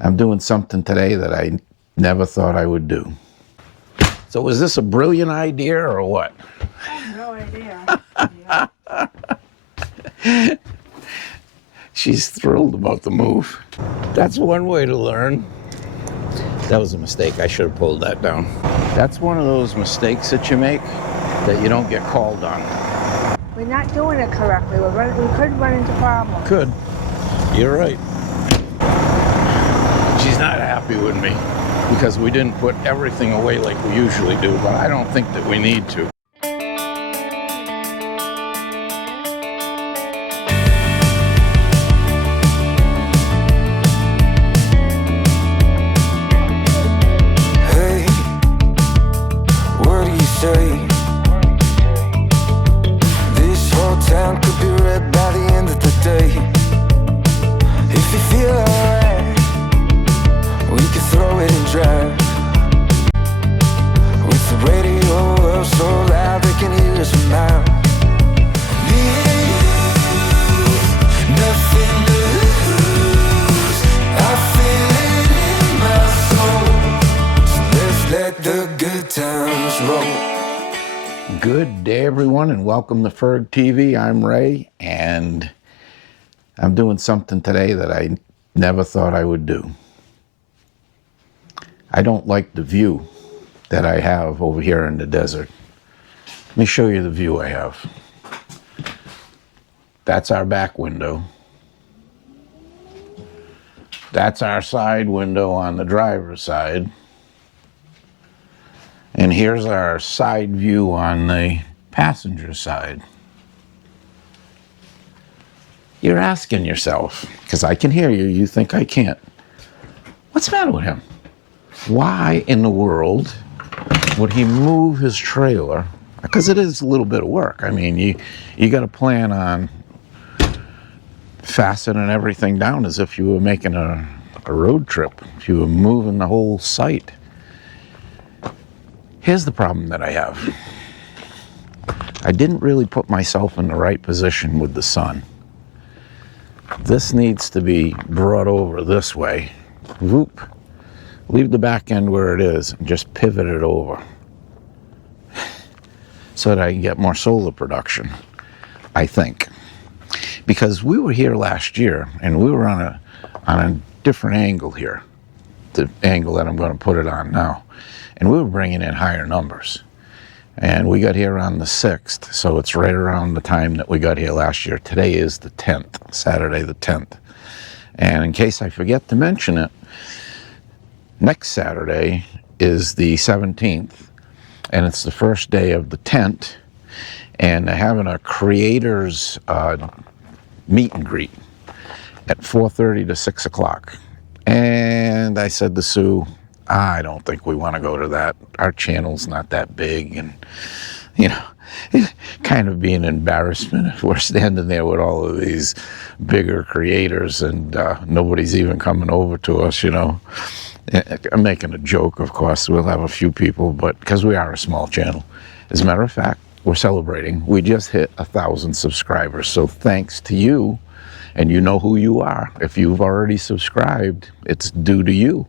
I'm doing something today that I never thought I would do. So was this a brilliant idea or what? I have no idea. She's thrilled about the move. That's one way to learn. That was a mistake. I should have pulled that down. That's one of those mistakes that you make that you don't get called on. We're not doing it correctly. We could run into problems. Could. You're right. She's not happy with me because we didn't put everything away like we usually do, but I don't think that we need to. Hey, what do you say? This whole town could be red by the end of the day. If you feel alright, we could throw it and drive. With the radio so loud they can hear us from miles. Nothing to lose. I feel it in my soul. So let's let the good times roll. Good day, everyone, and welcome to FergTV. I'm Ray, and I'm doing something today that I never thought I would do. I don't like the view that I have over here in the desert. Let me show you the view I have. That's our back window. That's our side window on the driver's side. And here's our side view on the passenger side. You're asking yourself, because I can hear you, you think I can't. What's the matter with him? Why in the world would he move his trailer? Because it is a little bit of work. I mean, you got to plan on fastening everything down as if you were making a road trip, if you were moving the whole site. Here's the problem that I have. I didn't really put myself in the right position with the sun. This needs to be brought over this way. Whoop. Leave the back end where it is and just pivot it over so that I can get more solar production, I think. Because we were here last year and we were on a different angle here, the angle that I'm going to put it on now. And we were bringing in higher numbers. And we got here on the 6th, so it's right around the time that we got here last year. Today is the 10th, Saturday the 10th. And in case I forget to mention it, next Saturday is the 17th, and it's the first day of the tent, and they're having a creators meet and greet at 4:30 to 6 o'clock. And I said to Sue, I don't think we want to go to that. Our channel's not that big, and, you know, it's kind of be an embarrassment if we're standing there with all of these bigger creators and nobody's even coming over to us, you know. I'm making a joke, of course. We'll have a few people, but because we are a small channel. As a matter of fact, we're celebrating. We just hit 1,000 subscribers, so thanks to you. And you know who you are. If you've already subscribed, it's due to you.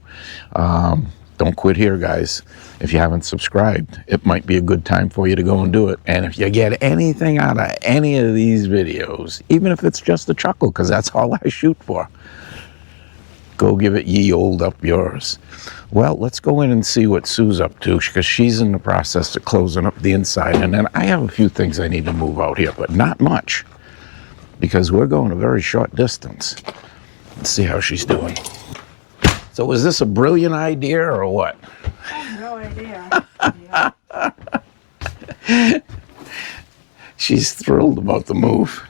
Don't quit here, guys. If you haven't subscribed, it might be a good time for you to go and do it. And if you get anything out of any of these videos, even if it's just a chuckle, because that's all I shoot for, go give it ye old up yours. Well, let's go in and see what Sue's up to, because she's in the process of closing up the inside. And then I have a few things I need to move out here, but not much, because we're going a very short distance. Let's see how she's doing. So was this a brilliant idea or what? I have no idea. She's thrilled about the move.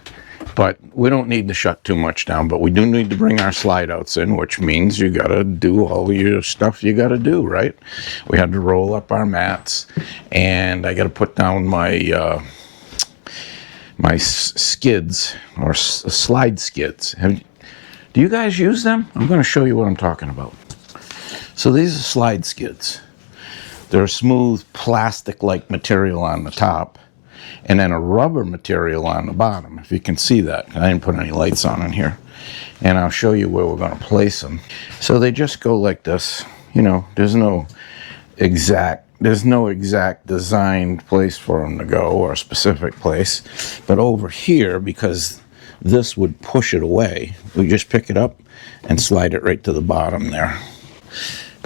But we don't need to shut too much down, but we do need to bring our slide outs in, which means you got to do all your stuff you got to do, right? We had to roll up our mats, and I got to put down my my skids, or slide skids. Do you guys use them? I'm going to show you what I'm talking about. So these are slide skids. They're a smooth plastic-like material on the top, and then a rubber material on the bottom, if you can see that. I didn't put any lights on in here. And I'll show you where we're going to place them. So they just go like this. You know, there's no exact designed place for them to go, or a specific place. But over here, because this would push it away, we just pick it up and slide it right to the bottom there.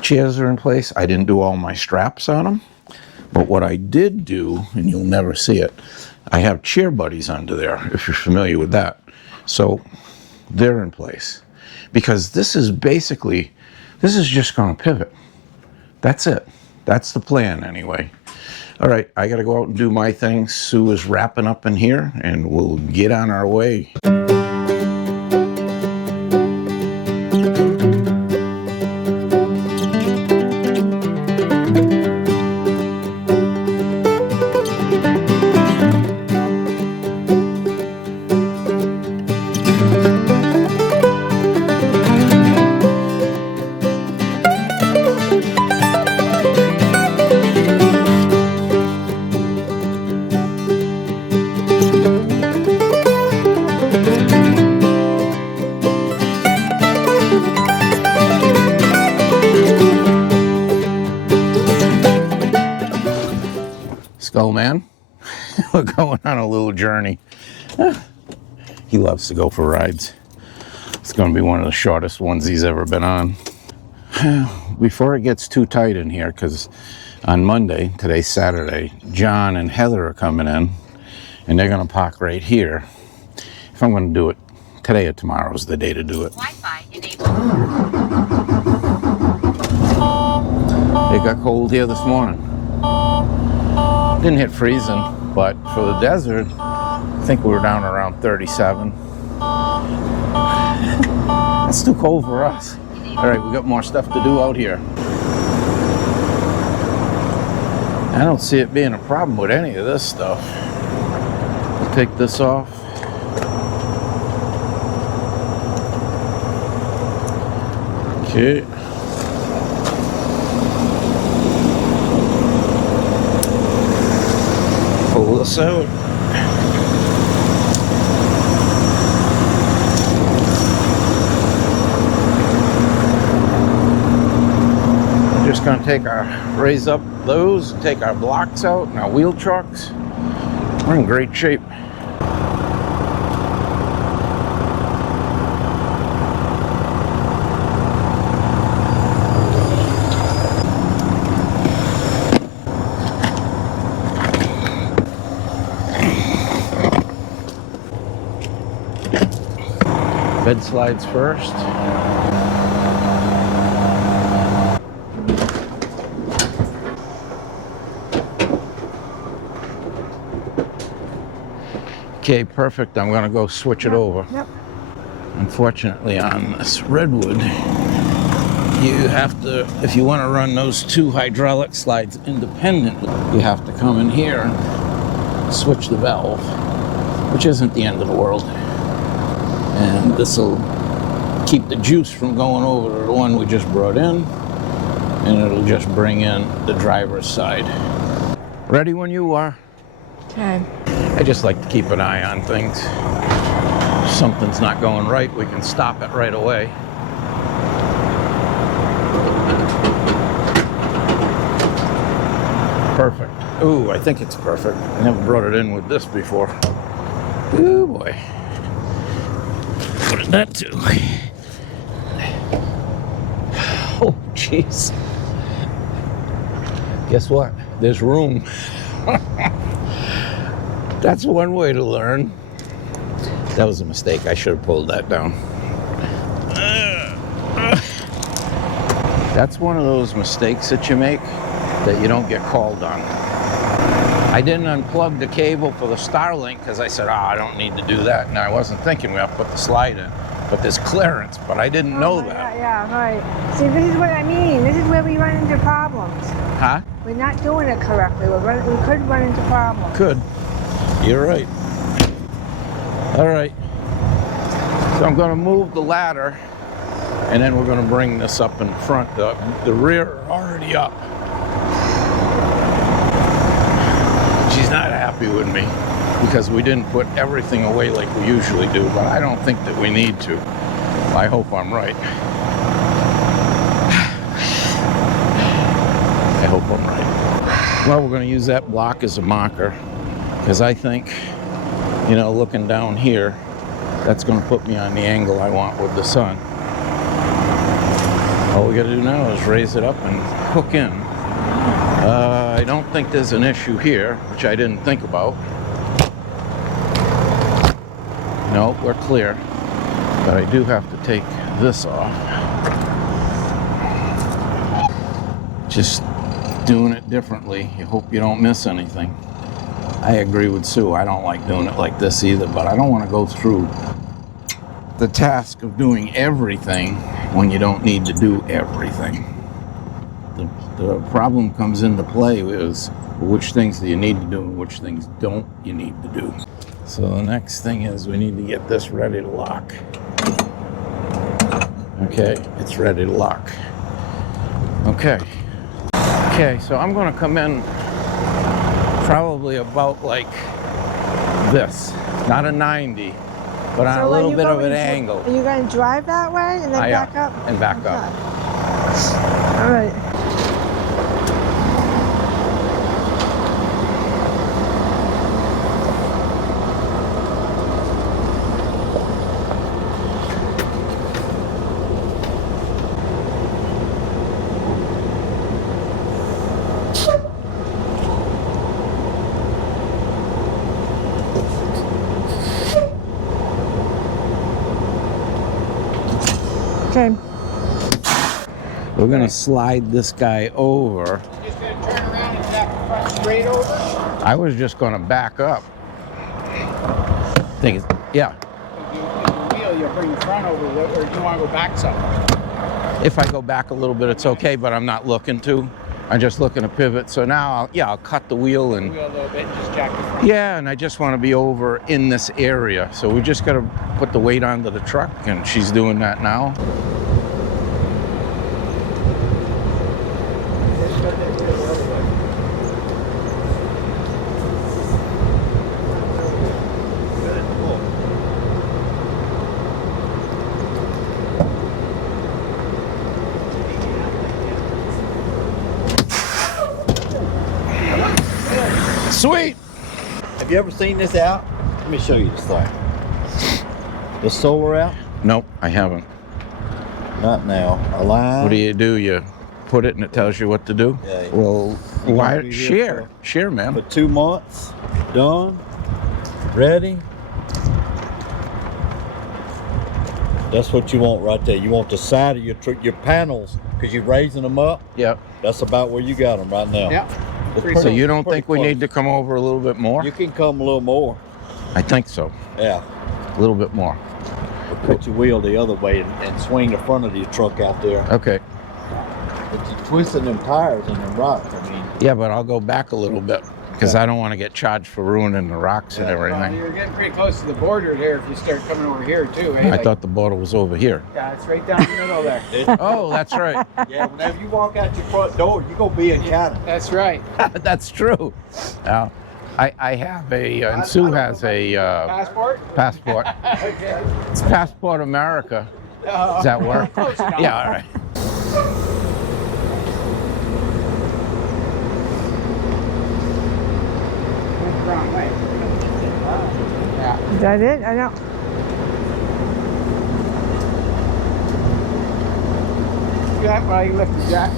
Chairs are in place. I didn't do all my straps on them, but what I did do, and you'll never see it, I have chair buddies under there, if you're familiar with that. So they're in place, because this is just going to pivot. That's it. That's the plan anyway. All right, I got to go out and do my thing. Sue is wrapping up in here, and we'll get on our way. Man, we're going on a little journey. He loves to go for rides. It's going to be one of the shortest ones he's ever been on. Before it gets too tight in here, because on Monday, today's Saturday, John and Heather are coming in, and they're going to park right here. If I'm going to do it today or tomorrow is the day to do it. Wi-Fi enabled. It got cold here this morning. Didn't hit freezing, but for the desert, I think we were down around 37. That's too cold for us. All right, we got more stuff to do out here. I don't see it being a problem with any of this stuff. I'll take this off. Okay. Pull this out. We're just going to raise up those, take our blocks out and our wheel trucks. We're in great shape. Bed slides first. Okay, perfect. I'm gonna go switch it over. Yep. Unfortunately, on this redwood, you have to, if you want to run those two hydraulic slides independently, you have to come in here and switch the valve, which isn't the end of the world. And this will keep the juice from going over to the one we just brought in, and it'll just bring in the driver's side. Ready when you are. Okay. I just like to keep an eye on things. If something's not going right, we can stop it right away. Perfect. Ooh, I think it's perfect. I never brought it in with this before. Ooh boy. What did that do? Oh, jeez. Guess what? There's room. That's one way to learn. That was a mistake. I should have pulled that down. That's one of those mistakes that you make that you don't get called on. I didn't unplug the cable for the Starlink because I said, I don't need to do that. And I wasn't thinking we have to put the slide in. But there's clearance, but I didn't know that. Yeah, right. See, this is what I mean. This is where we run into problems. Huh? We're not doing it correctly. We could run into problems. Could. You're right. All right. So I'm going to move the ladder, and then we're going to bring this up in front. The rear already up. She's not happy with me because we didn't put everything away like we usually do, but I don't think that we need to. I hope I'm right. I hope I'm right. Well, we're going to use that block as a marker because I think, you know, looking down here, that's going to put me on the angle I want with the sun. All we got to do now is raise it up and hook in. I don't think there's an issue here, which I didn't think about. No, we're clear. But I do have to take this off. Just doing it differently. You hope you don't miss anything. I agree with Sue. I don't like doing it like this either, but I don't want to go through the task of doing everything when you don't need to do everything. The problem comes into play is which things do you need to do and which things don't you need to do. So the next thing is we need to get this ready to lock. Okay, it's ready to lock. Okay. Okay, so I'm going to come in probably about like this. Not a 90, but on a little bit of an angle. Are you going to drive that way and then back up? And back up. All right. Okay. We're going to slide this guy over. You're just going to turn around and back the front straight over? I was just going to back up. Think it's, yeah. If you wheel, you'll bring the front over, or do you want to go back some? If I go back a little bit, it's okay, but I'm not looking to. I'm just looking to pivot. So now, I'll cut the wheel and... Wheel a little bit and just jack the front. Yeah, and I just want to be over in this area. So we just got to put the weight onto the truck, and she's doing that now. Sweet! Have you ever seen this out? Let me show you this thing. The solar out? Nope, I haven't. Not now. Align. What do? You put it and it tells you what to do? Yeah. Well, You why? gotta be here Share, man. for 2 months. Done. Ready. That's what you want right there. You want the side of your panels because you're raising them up. Yep. That's about where you got them right now. Yeah. It's So you don't pretty think we close. need to come over a little bit more? You can come a little more. I think so. Yeah. A little bit more. Put your wheel the other way and swing the front of your truck out there. Okay. But you're twisting them tires in them rocks. I mean, Yeah, but I'll go back a little bit because I don't want to get charged for ruining the rocks and Well, everything. you're getting pretty close to the border there if you start coming over here too. Eh? I thought the border was over here. Yeah, it's right down the middle there. Oh, that's right. yeah, whenever you walk out your front door, you're going to be in Canada. That's right. That's true. Now, I have and Sue has a Passport? passport. Okay. It's Passport America. Does that work? Close enough. Yeah, all right. Wrong way. Yeah. Is that it? I don't. Do that while you lift the jack.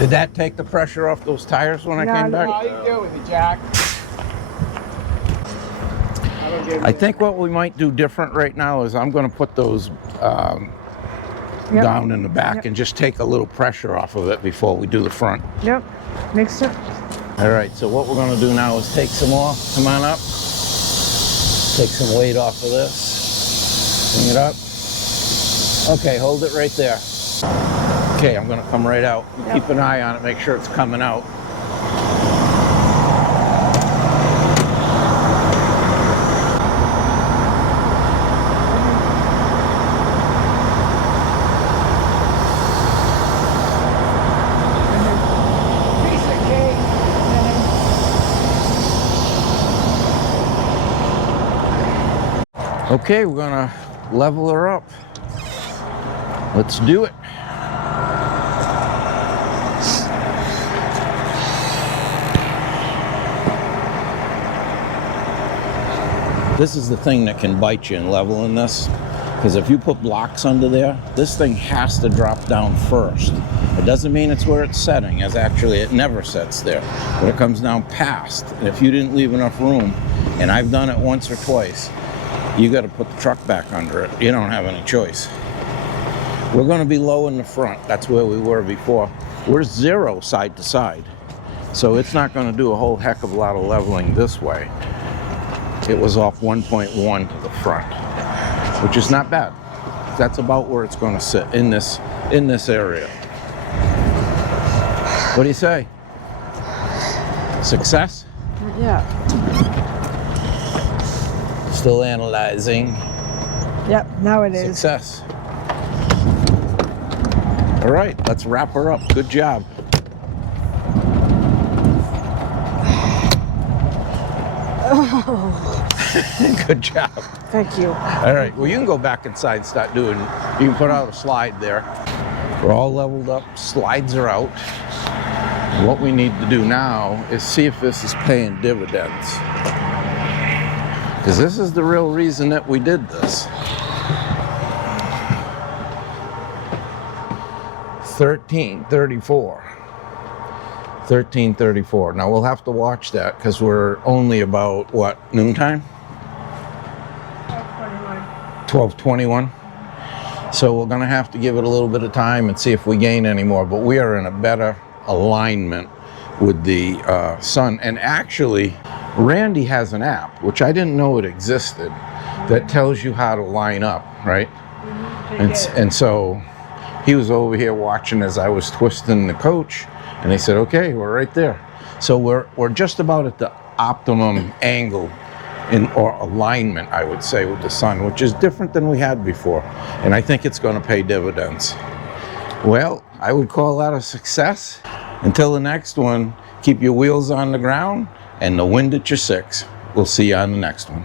Did that take the pressure off those tires when I No, came no. back? Oh, you can do it with the jack. I think what we might do different right now is I'm going to put those Yep. down in the back Yep. and just take a little pressure off of it before we do the front. Yep. Mix it. All right, so what we're going to do now is take some off. Come on up. Take some weight off of this. Bring it up. Okay, hold it right there. Okay, I'm going to come right out. Yep. Keep an eye on it, make sure it's coming out. Piece of cake. Okay, we're gonna level her up. Let's do it. This is the thing that can bite you in leveling this, because if you put blocks under there, this thing has to drop down first. It doesn't mean it's where it's setting, as actually it never sets there, but it comes down past. And if you didn't leave enough room, and I've done it once or twice, you got to put the truck back under it. You don't have any choice. We're going to be low in the front. That's where we were before. We're 0 side to side, so it's not going to do a whole heck of a lot of leveling this way. It was off 1.1 to the front, which is not bad. That's about where it's going to sit in this area. What do you say? Success? Yeah. Still analyzing. Yep, now it is. Success. All right, let's wrap her up. Good job. Good job. Thank you. All right, well, you can go back inside and start doing, you can put out a slide there. We're all leveled up, slides are out. What we need to do now is see if this is paying dividends. Because this is the real reason that we did this. 1334. 1334. Now we'll have to watch that because we're only about, what, noontime? 12:21. So we're going to have to give it a little bit of time and see if we gain any more. But we are in a better alignment with the sun. And actually, Randy has an app, which I didn't know it existed, that tells you how to line up, right? And so he was over here watching as I was twisting the coach, and they said, okay, we're right there. So we're just about at the optimum angle or alignment, I would say, with the sun, which is different than we had before. And I think it's going to pay dividends. Well, I would call that a success. Until the next one, keep your wheels on the ground and the wind at your 6. We'll see you on the next one.